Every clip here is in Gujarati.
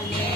Yeah.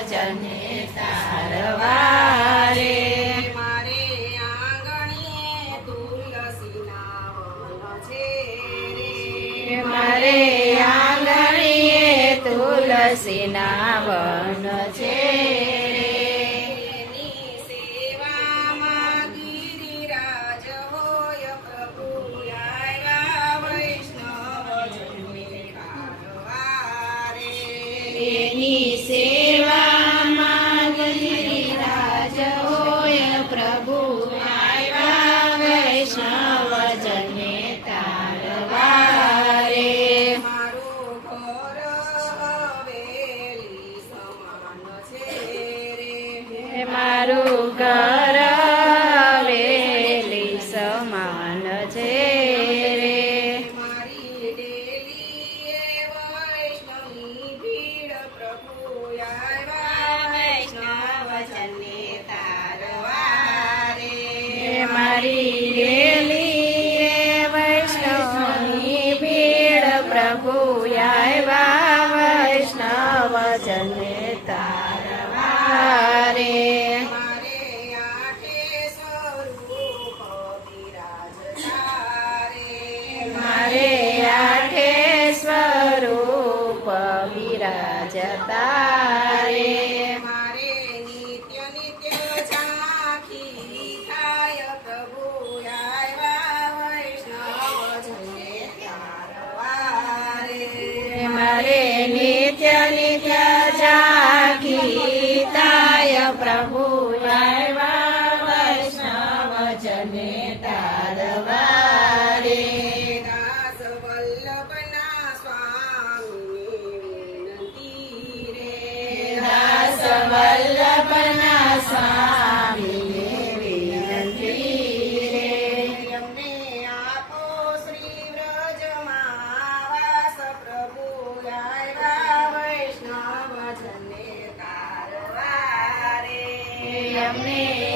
વચને તારવારે મારે આંગણીએ તુલસીના વન છે મારે આંગણીએ તુલસીના વન છે प्रभूयाय pra. সামনে